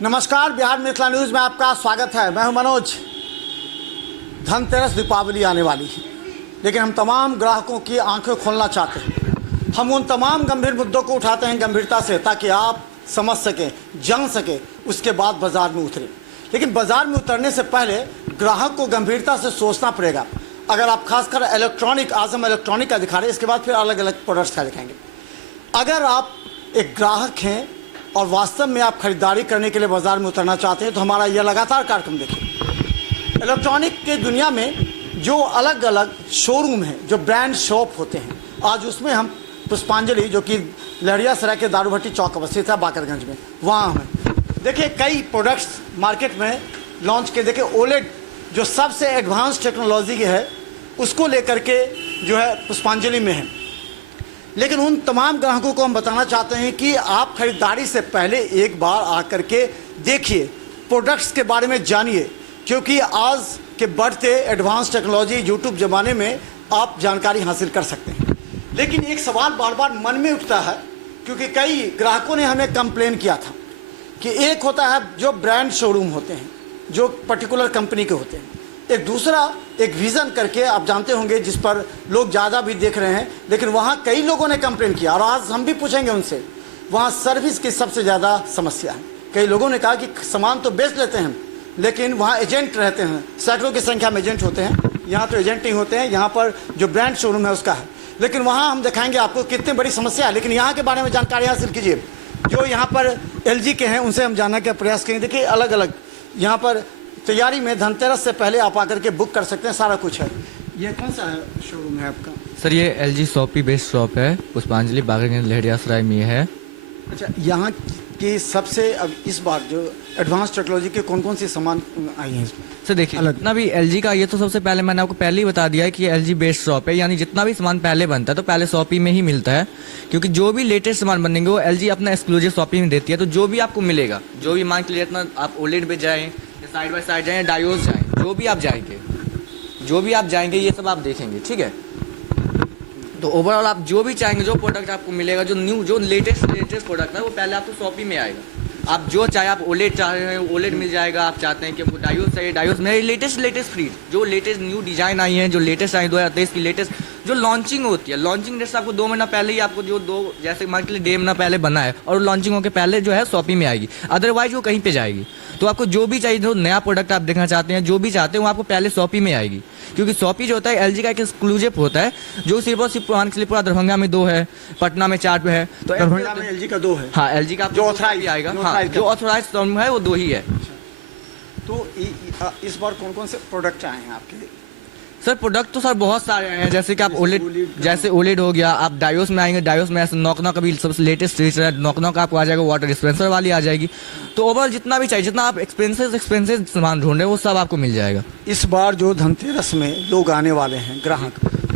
नमस्कार, बिहार मिथिला न्यूज़ में आपका स्वागत है। मैं हूं मनोज। धनतेरस दीपावली आने वाली है, लेकिन हम तमाम ग्राहकों की आंखें खोलना चाहते हैं। हम उन तमाम गंभीर मुद्दों को उठाते हैं गंभीरता से, ताकि आप समझ सकें, जान सकें, उसके बाद बाजार में उतरें। लेकिन बाजार में उतरने से पहले ग्राहक को गंभीरता से सोचना पड़ेगा। अगर आप खासकर इलेक्ट्रॉनिक, आज हम इलेक्ट्रॉनिक का दिखा रहे हैं, इसके बाद फिर अलग अलग प्रोडक्ट्स का दिखाएंगे। अगर आप एक ग्राहक हैं और वास्तव में आप खरीदारी करने के लिए बाजार में उतरना चाहते हैं, तो हमारा यह लगातार कार्यक्रम देखिए। इलेक्ट्रॉनिक के दुनिया में जो अलग अलग शोरूम हैं, जो ब्रांड शॉप होते हैं, आज उसमें हम पुष्पांजलि, जो कि लहरियासराय के दारूभट्टी चौक अवस्थित है बाकरगंज में, वहाँ हमें देखिए कई प्रोडक्ट्स मार्केट में लॉन्च के। देखिए ओलेड जो सबसे एडवांस टेक्नोलॉजी की है, उसको लेकर के जो है पुष्पांजलि में है। लेकिन उन तमाम ग्राहकों को हम बताना चाहते हैं कि आप खरीदारी से पहले एक बार आकर के देखिए, प्रोडक्ट्स के बारे में जानिए, क्योंकि आज के बढ़ते एडवांस टेक्नोलॉजी यूट्यूब ज़माने में आप जानकारी हासिल कर सकते हैं। लेकिन एक सवाल बार बार मन में उठता है, क्योंकि कई ग्राहकों ने हमें कंप्लेन किया था कि एक होता है जो ब्रांड शोरूम होते हैं, जो पर्टिकुलर कंपनी के होते हैं, एक दूसरा एक विज़न करके आप जानते होंगे, जिस पर लोग ज़्यादा भी देख रहे हैं। लेकिन वहाँ कई लोगों ने कंप्लेन किया, और आज हम भी पूछेंगे उनसे, वहाँ सर्विस की सबसे ज़्यादा समस्या है। कई लोगों ने कहा कि सामान तो बेच लेते हैं, लेकिन वहाँ एजेंट रहते हैं, सैकड़ों की संख्या में एजेंट होते हैं। यहाँ तो एजेंट नहीं होते हैं, यहाँ पर जो ब्रांड शोरूम है उसका है। लेकिन वहाँ हम दिखाएंगे आपको कितनी बड़ी समस्या है। लेकिन यहाँ के बारे में जानकारी हासिल कीजिए। जो यहाँ पर LG के हैं, उनसे हम जानने का प्रयास करेंगे। देखिए अलग अलग यहाँ पर तैयारी में धनतेरस से पहले आप आकर के बुक कर सकते हैं, सारा कुछ है। ये कौन सा है शोरूम है आपका? सर ये LG शॉपी बेस्ड शॉप है, पुष्पांजलि बाकरगंज लहरियासराय में है। अच्छा, यहाँ की सबसे अब इस बार जो एडवांस टेक्नोलॉजी के कौन कौन सी सामान आई हैं इसमें? सर देखिए जितना भी LG का, ये तो सबसे पहले मैंने आपको पहले ही बता दिया है कि LG बेस्ड शॉप है, यानी जितना भी सामान पहले बनता है तो पहले शॉपी में ही मिलता है। क्योंकि जो भी लेटेस्ट सामान बनेंगे वो LG अपना एक्सक्लूसिव शॉपी में देती है। तो जो भी आपको मिलेगा, जो भी मान के लिए इतना आप ओलेड पे जाएँ, साइड बाय साइड जाएँ, डायोस जाएँ, जो भी आप जाएंगे ये सब आप देखेंगे, ठीक है। तो ओवरऑल आप जो भी चाहेंगे, जो प्रोडक्ट आपको मिलेगा, जो न्यू, जो लेटेस्ट प्रोडक्ट है, वो पहले आपको शॉपी में आएगा। आप जो चाहे, आप ओलेड चाह रहे हैं ओलेड मिल जाएगा, आप चाहते हैं कि आपको डायोस चाहिए डायोस में लेटेस्ट फ्रीज, जो लेटेस्ट न्यू डिजाइन आई है, जो लेटेस्ट आई 2023 की लेटेस्ट जो लॉन्चिंग होती है, लॉन्चिंग डेट से आपको 2 महीना पहले ही आपको जो जैसे मान के लिए 1.5 महीना पहले बना है, और लॉन्चिंग होकर पहले जो है शॉपी में आएगी, अदरवाइज वो कहीं पे जाएगी। तो आपको जो भी चाहिए, जो नया प्रोडक्ट आप देखना चाहते हैं, जो भी चाहते हैं, वो आपको पहले शॉपी में आएगी। क्योंकि शॉपी जो होता है LG का एक एक्सक्लूसिव होता है, जो सिर्फ और सिर्फ पूरा दरभंगा में 2 है, पटना में 4 पे है। तो दरभंगा में LG का 2 है। हाँ, LG का जो ऑथराइज आएगा, हाँ, जो ऑथराइज शोरूम है वो 2 ही है। तो इस बार कौन कौन से प्रोडक्ट आए हैं आपके? सर प्रोडक्ट तो सर बहुत सारे हैं, जैसे कि आप ओलेड हो गया, आप डायोस में आएंगे, डायोस में ऐसे नॉकनॉक का भी सबसे लेटेस्ट फीचर है, नॉकनॉक आपको आ जाएगा, वाटर डिस्पेंसर वाली आ जाएगी। तो ओवरऑल जितना भी चाहिए, जितना आप एक्सपेंसिव सामान ढूंढ रहे हैं, वो सब आपको मिल जाएगा। इस बार जो धनतेरस में लोग आने वाले हैं ग्राहक,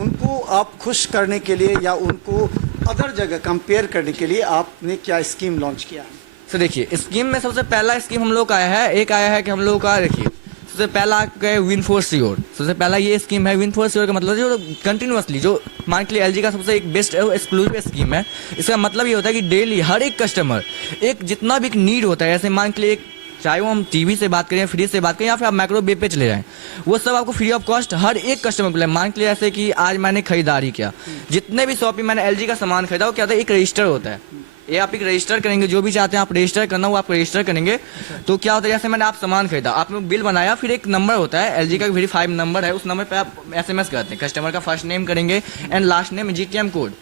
उनको आप खुश करने के लिए या उनको अदर जगह कंपेयर करने के लिए आपने क्या स्कीम लॉन्च किया है? सर देखिए, स्कीम में सबसे पहला स्कीम हम लोग का आया है, एक आया है कि हम लोग का, देखिए सबसे पहला है विन फॉर श्योर। सबसे पहला ये स्कीम है विन फॉर श्योर का मतलब जो कंटिन्यूअसली, जो मान के लिए LG का सबसे एक बेस्ट एक्सक्लूसिव स्कीम है। इसका मतलब ये होता है कि डेली हर एक कस्टमर, एक जितना भी एक नीड होता है, ऐसे मान के लिए चाहे वो हम टीवी से बात करें, फ्रिज से बात करें, या फिर आप माइक्रोवेव पे चले जाएं, वो सब आपको फ्री ऑफ कॉस्ट हर एक कस्टमर को। मान के लिए ऐसे कि आज मैंने खरीदारी किया, जितने भी शॉपिंग मैंने LG का सामान खरीदा, वो क्या होता है, एक रजिस्टर होता है। ये आप एक रजिस्टर करेंगे, जो भी चाहते हैं आप रजिस्टर करना, वो आप रजिस्टर करेंगे। तो क्या होता है, जैसे मैंने आप सामान खरीदा, आपने बिल बनाया, फिर एक नंबर होता है LG का वेरीफाइड नंबर है, उस नंबर पे आप SMS करते हैं, कस्टमर का फर्स्ट नेम करेंगे and last name, GTM code,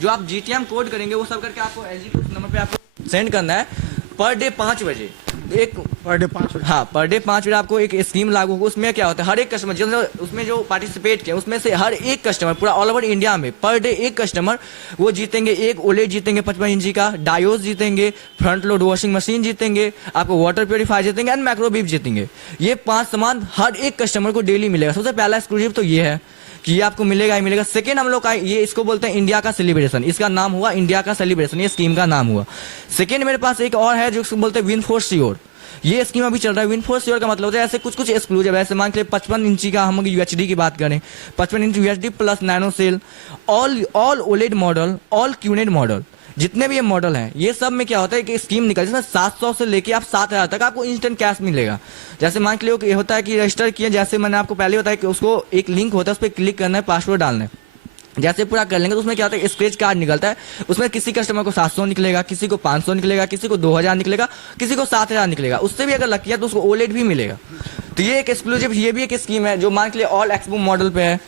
जो आप GTM कोड करेंगे वो सब करके आपको LG के उस नंबर पे आपको सेंड करना है। पर डे 5 बजे, पर डे 5 बजे, हाँ, पर डे 5 बजे आपको एक स्कीम लागू होगी। उसमें क्या होता है, हर एक कस्टमर जो उसमें जो पार्टिसिपेट किया, उसमें से हर एक कस्टमर पूरा ऑल ओवर इंडिया में पर डे एक कस्टमर वो जीतेंगे, एक ओलेड जीतेंगे 55 इंची का, डायोस जीतेंगे, फ्रंट लोड वॉशिंग मशीन जीतेंगे, आपको वाटर प्योरीफायर जीतेंगे एंड माइक्रोवेव जीतेंगे। ये 5 सामान हर एक कस्टमर को डेली मिलेगा। सबसे पहला एक्सक्लूसिव तो ये है कि ये आपको मिलेगा ही मिलेगा। सेकेंड हम लोग का ये, इसको बोलते हैं इंडिया का सेलिब्रेशन, इसका नाम हुआ इंडिया का सेलिब्रेशन, ये स्कीम का नाम हुआ। सेकेंड मेरे पास एक और है जो बोलते हैं विन फॉर श्योर। ये स्कीम अभी चल रहा है। विन फॉर श्योर का मतलब होता है ऐसे कुछ एक्सक्लूसिव है, ऐसे मान के 55 इंची का हम UHD की बात करें, 55 inch UHD plus nano cell, all OLED model, all QNED model, जितने भी ये मॉडल हैं ये सब में क्या होता है कि स्कीम निकल जिसमें 700 से लेके आप 7,000 तक आपको इंस्टेंट कैश मिलेगा। जैसे मान के लियो कि ये होता है कि रजिस्टर किया, जैसे मैंने आपको पहले बताया कि उसको एक लिंक होता है, उस पर क्लिक करना है, पासवर्ड डालना है, जैसे पूरा कर लेंगे तो उसमें क्या होता है स्क्रैच कार्ड निकलता है। उसमें किसी कस्टमर को 700 निकलेगा, किसी को 500 निकलेगा, किसी को 2000 निकलेगा, किसी को 7000 निकलेगा। उससे भी अगर लग किया तो उसको ओलेड भी मिलेगा। तो ये एक एक्सक्लूसिव, ये भी एक स्कीम है जो मान के लिए ऑल एक्सपो मॉडल पे है।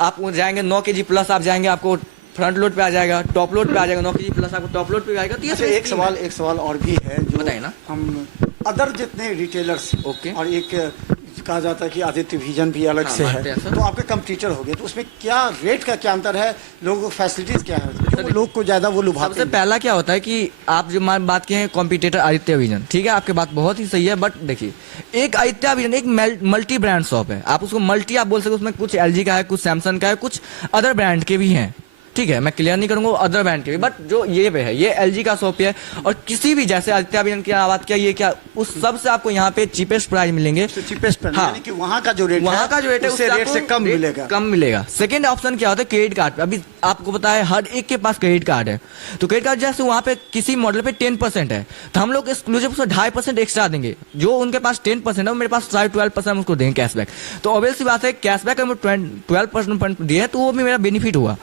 आप जाएंगे 9 kg प्लस आप जाएंगे, आपको फ्रंट लोड पे आ जाएगा, टॉप लोड पे आ जाएगा, 9 kg प्लस आपको टॉप लोड पे आएगा। तो ये अच्छा, एक सवाल और भी है जो बताइए ना। हम अदर जितने रिटेलर्स ओके। और एक कहा जाता है कि आदित्य विजन भी अलग से है, तो आपके कंपटीटर हो गए, तो उसमें क्या रेट का क्या अंतर है, लोगों को फैसिलिटीज क्या है, क्यों लोग को ज्यादा वो लुभाते सबसे हैं? पहला क्या होता है कि आप जो बात किए हैं कॉम्पिटिटर आदित्य विजन, ठीक है, आपकी बात बहुत ही सही है, बट देखिए एक आदित्य विजन एक मल्टी ब्रांड शॉप है। आप उसको मल्टी आप बोल सकते हो, उसमें कुछ एलजी का है, कुछ सैमसंग का है, कुछ अदर ब्रांड के भी हैं, ठीक है, मैं क्लियर नहीं करूंगा अदर ब्रांड के भी, बट जो ये पे है ये एलजी का शॉप है। और किसी भी जैसे आदित्य विजन की बात किया, ये क्या उस सब से आपको यहाँ पे चीपेस्ट प्राइस मिलेंगे, चीपेस्ट हाँ, यानी कि वहाँ का जो रेट है उससे रेट से कम मिलेगा, कम मिलेगा। सेकंड ऑप्शन क्या होता है क्रेडिट कार्ड पे। अभी आपको पता है हर एक के पास क्रेडिट कार्ड है, तो क्रेडिट कार्ड जैसे वहाँ पे किसी मॉडल पे 10% है, तो हम लोग एक्सक्लूसिव उसको 2.5% एक्स्ट्रा देंगे। जो उनके पास 10% है, मेरे पास 12% हम उसको देंगे कैशबैक। तो ऑब्वियस सी बात है कैशबैक अगर 12% दिए तो वो भी मेरा बेनिफिट हुआ।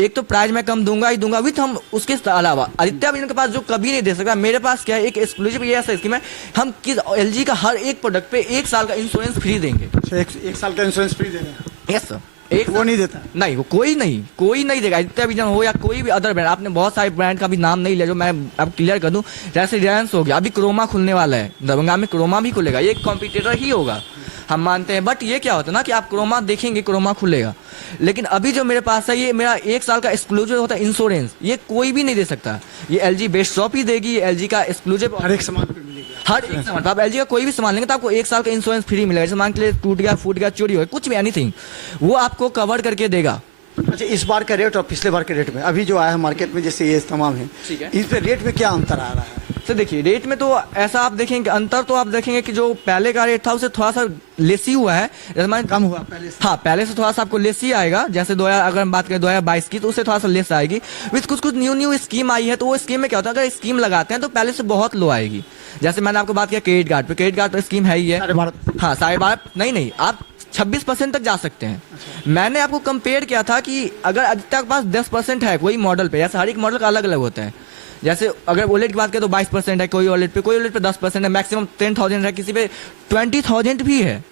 एक तो प्राइस मैं कम दूंगा ही दूंगा, विथ हम उसके अलावा आदित्य विजन के पास जो कभी नहीं दे सकता, मेरे पास क्या है एक एक्सक्लूसिव ये ऐसा स्कीम है, हम किस एलजी का हर एक प्रोडक्ट पे 1 साल का इंश्योरेंस फ्री देंगे। एक साल का इंश्योरेंस फ्री देंगे? Yes sir. एक वो नहीं देता? नहीं, वो कोई नहीं देगा। आदित्य विजन हो या कोई भी अदर ब्रांड, आपने बहुत सारे ब्रांड का भी नाम नहीं लिया जो मैं अब क्लियर कर दूं, जैसे रिलायंस हो गया, अभी क्रोमा खुलने वाला है दरभंगा में, क्रोमा भी खुलेगा, ये एक कॉम्पिटिटर ही होगा, हम मानते हैं। बट ये क्या होता है ना कि आप क्रोमा देखेंगे, क्रोमा खुलेगा, लेकिन अभी जो मेरे पास है ये मेरा 1 साल का एक्सक्लूसिव होता है इंश्योरेंस, ये कोई भी नहीं दे सकता। ये एलजी बेस्ट शॉप ही देगी, ये एलजी का एक्सक्लूसिव हर एक सामान पे मिलेगा, हर एक सामान। आप एलजी का कोई भी सामान लेंगे तो आपको 1 साल का इंश्योरेंस फ्री मिलेगा। जैसे मान के लिए टूट गया, फूट गया, चोरी हो गया, कुछ भी एनीथिंग, वो आपको कवर करके देगा। अच्छा, इस बार का रेट और पिछले बार के रेट में अभी जो आया है मार्केट में, जैसे ये तमाम है, ठीक है, इस पे रेट में क्या अंतर आ रहा है? तो देखिए रेट में तो ऐसा आप देखेंगे अंतर, तो आप देखेंगे कि जो पहले का रेट था उससे थोड़ा सा लेस ही हुआ है, जैसे मान कम हुआ पहले से? हाँ, पहले से थोड़ा सा आपको लेस ही आएगा। जैसे 2000 अगर हम बात करें 2022 की, तो उससे थोड़ा सा लेस आएगी। विथ कुछ न्यू स्कीम आई है, तो वो स्कीम में क्या होता है, अगर स्कीम लगाते हैं तो पहले से बहुत लो आएगी। जैसे मैंने आपको बात किया क्रेडिट कार्ड पे, क्रेडिट कार्ड पर स्कीम है ही है, हाँ 12.5 नहीं, आप 26% तक जा सकते हैं। मैंने आपको कंपेयर किया था कि अगर आदित्य के पास 10% है कोई मॉडल पे, जैसे हर एक मॉडल का अलग अलग होता है, जैसे अगर ओलेड की बात करें तो 22% है कोई ओलेड पे, 10% है, मैक्सिमम 10,000 है, किसी पे 20,000 भी है।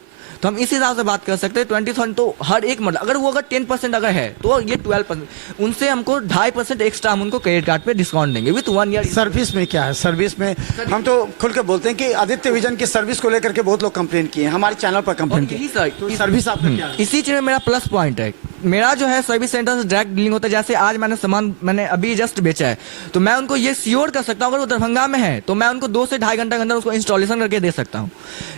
तो हम इस हिसाब से बात कर सकते हैं 20,000, तो हर एक मॉडल अगर वो अगर 10% अगर है तो ये 12%, उनसे हमको 2.5% एक्स्ट्रा हम उनको क्रेडिट कार्ड पे डिस्काउंट देंगे विथ 1 ईयर। सर्विस में क्या है? सर्विस में हम तो खुल के बोलते हैं कि आदित्य विजन की सर्विस को लेकर के बहुत लोग कंप्लेन किए हैं, हमारे चैनल पर कंप्लेन किए, तो सर्विस आपका क्या है? इसी चीज में मेरा प्लस पॉइंट है। मेरा जो है सर्विस सेंटर से डायरेक्ट डीलिंग होता है। जैसे आज मैंने अभी जस्ट बेचा है, तो मैं उनको ये श्योर कर सकता हूँ अगर वो दरभंगा में है तो मैं उनको 2 से 2.5 घंटे के अंदर उसको इंस्टॉलेशन करके दे सकता हूँ।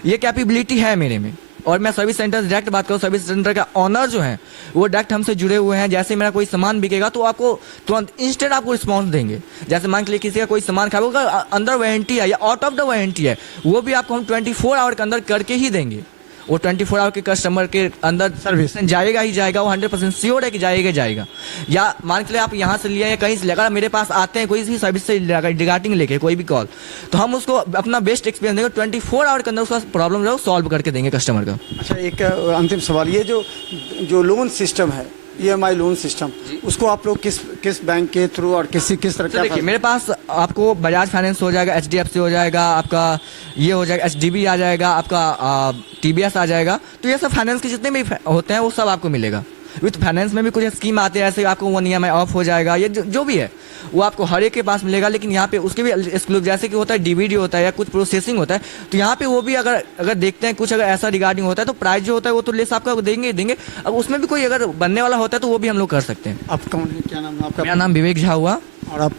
ये कैपेबिलिटी है मेरे में। और मैं सर्विस सेंटर से डायरेक्ट बात करूँ, सर्विस सेंटर का ऑनर जो है वो डायरेक्ट हमसे जुड़े हुए हैं। जैसे मेरा कोई सामान बिकेगा तो आपको तुरंत इंस्टेंट आपको रिस्पांस देंगे। जैसे मान के लिए किसी का कोई सामान खराब होगा, अंदर वारंटी है या आउट ऑफ द वारंटी है, वो भी आपको हम 24 आवर के अंदर करके ही देंगे। वो 24 आवर के कस्टमर के अंदर सर्विस जाएगा ही जाएगा, वो 100% श्योर है कि जाएगा। या मान के लिए आप यहाँ से लिया या कहीं से लेकर मेरे पास आते हैं कोई सी सर्विस से रिगार्डिंग लेके कोई भी कॉल, तो हम उसको अपना बेस्ट एक्सपीरियंस देंगे, 24 आवर के अंदर उसका प्रॉब्लम जो सॉल्व करके देंगे कस्टमर का। अच्छा, एक अंतिम सवाल, ये जो लोन सिस्टम है, EMI लोन सिस्टम, उसको आप लोग किस बैंक के थ्रू और किस तरह का? देखिए मेरे पास आपको बजाज फाइनेंस हो जाएगा, HDFC हो जाएगा, आपका ये हो जाएगा, HDB आ जाएगा, आपका TBS आ जाएगा। तो ये सब फाइनेंस के जितने भी होते हैं वो सब आपको मिलेगा। विथ फाइनेंस में भी कुछ स्कीम आते हैं, ऐसे आपको 1 EMI ऑफ हो जाएगा, ये जो भी है वो आपको हर एक के पास मिलेगा। लेकिन यहाँ पे उसके भी एक्सक्लूसिव, जैसे कि होता है DVD होता है या कुछ प्रोसेसिंग होता है, तो यहाँ पे वो भी अगर देखते हैं कुछ अगर ऐसा रिगार्डिंग होता है तो प्राइस जो होता है वो तो लेस आपका देंगे। अब उसमें भी कोई अगर बनने वाला होता है तो वो भी हम लोग कर सकते हैं। आप कौन है, क्या नाम है आपका? मेरा नाम विवेक झा हुआ और आप?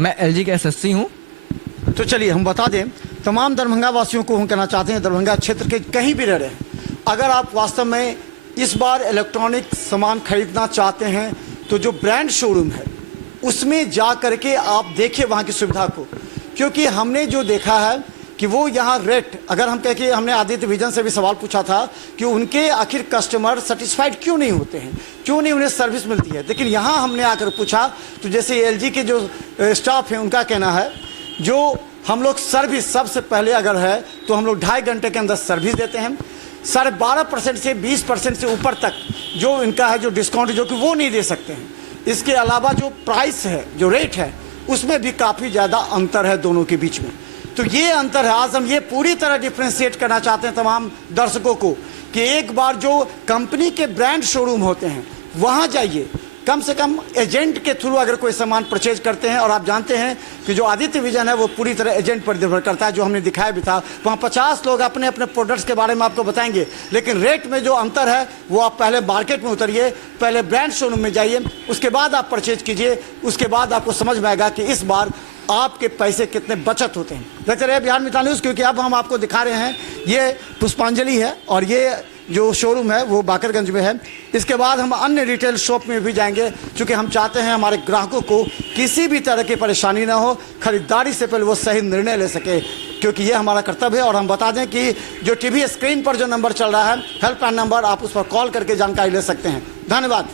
मैं LG का SSC हूँ। तो चलिए हम बता दें तमाम दरभंगा वासियों को, हम कहना चाहते हैं दरभंगा क्षेत्र के कहीं भी रह रहे हैं, अगर आप वास्तव में इस बार इलेक्ट्रॉनिक सामान खरीदना चाहते हैं तो जो ब्रांड शोरूम है उसमें जा करके आप देखिए वहाँ की सुविधा को, क्योंकि हमने जो देखा है कि वो यहाँ रेट, अगर हम कहें कि हमने आदित्य विजन से भी सवाल पूछा था कि उनके आखिर कस्टमर सेटिस्फाइड क्यों नहीं होते हैं, क्यों नहीं उन्हें सर्विस मिलती है। लेकिन यहाँ हमने आकर पूछा तो जैसे एलजी के जो स्टाफ हैं उनका कहना है, जो हम लोग सर्विस सबसे पहले अगर है तो हम लोग 2.5 घंटे के अंदर सर्विस देते हैं। 12.5% से 20% से ऊपर तक जो इनका है जो डिस्काउंट जो कि वो नहीं दे सकते हैं। इसके अलावा जो प्राइस है, जो रेट है, उसमें भी काफ़ी ज़्यादा अंतर है दोनों के बीच में। तो ये अंतर है, आज हम ये पूरी तरह डिफ्रेंशिएट करना चाहते हैं तमाम दर्शकों को कि एक बार जो कंपनी के ब्रांड शोरूम होते हैं वहाँ जाइए, कम से कम एजेंट के थ्रू अगर कोई सामान परचेज करते हैं। और आप जानते हैं कि जो आदित्य विजन है वो पूरी तरह एजेंट पर निर्भर करता है, जो हमने दिखाया भी था। वहाँ 50 लोग अपने अपने प्रोडक्ट्स के बारे में आपको बताएंगे, लेकिन रेट में जो अंतर है वो आप पहले मार्केट में उतरिए, पहले ब्रांड शोरूम में जाइए, उसके बाद आप परचेज कीजिए, उसके बाद आपको समझ में आएगा कि इस बार आपके पैसे कितने बचत होते हैं। देखते रहिए बिहार मित्र न्यूज़, क्योंकि अब हम आपको दिखा रहे हैं ये पुष्पांजलि है और ये जो शोरूम है वो बाकरगंज में है। इसके बाद हम अन्य रिटेल शॉप में भी जाएंगे, क्योंकि हम चाहते हैं हमारे ग्राहकों को किसी भी तरह की परेशानी ना हो, खरीदारी से पहले वो सही निर्णय ले सके, क्योंकि ये हमारा कर्तव्य है। और हम बता दें कि जो टीवी स्क्रीन पर जो नंबर चल रहा है हेल्पलाइन नंबर, आप उस पर कॉल करके जानकारी ले सकते हैं। धन्यवाद।